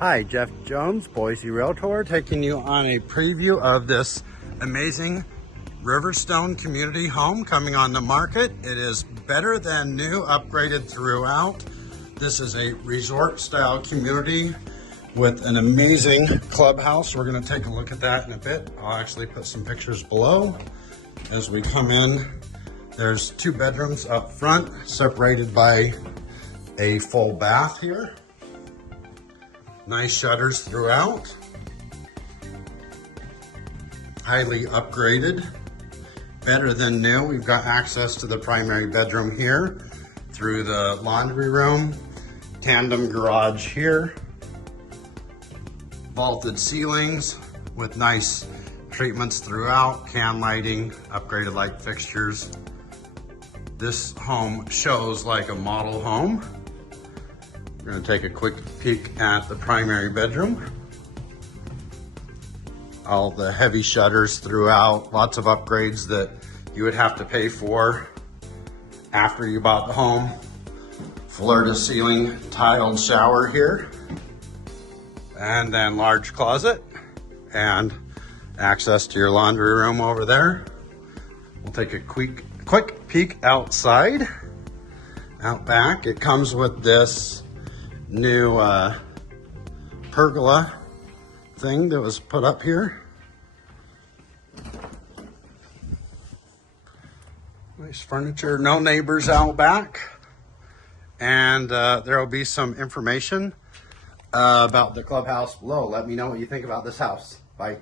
Hi, Jeff Jones, Boise Realtor, taking you on a preview of this amazing Riverstone community home coming on the market. It is better than new, upgraded throughout. This is a resort style community with an amazing clubhouse. We're going to take a look at that in a bit. I'll actually put some pictures below. As we come in, there's 2 bedrooms up front, separated by a full bath here. Nice shutters throughout. Highly upgraded. Better than new. We've got access to the primary bedroom here through the laundry room. Tandem garage here. Vaulted ceilings with nice treatments throughout. Can lighting, upgraded light fixtures. This home shows like a model home. We're going to take a quick peek at the primary bedroom. All the heavy shutters throughout, lots of upgrades that you would have to pay for after you bought the home. Floor to ceiling tiled shower here. And then large closet and access to your laundry room over there. We'll take a quick peek outside. Out back, it comes with this new pergola thing that was put up here. Nice furniture, no neighbors out back. And there will be some information about the clubhouse below. Let me know what you think about this house. Bye.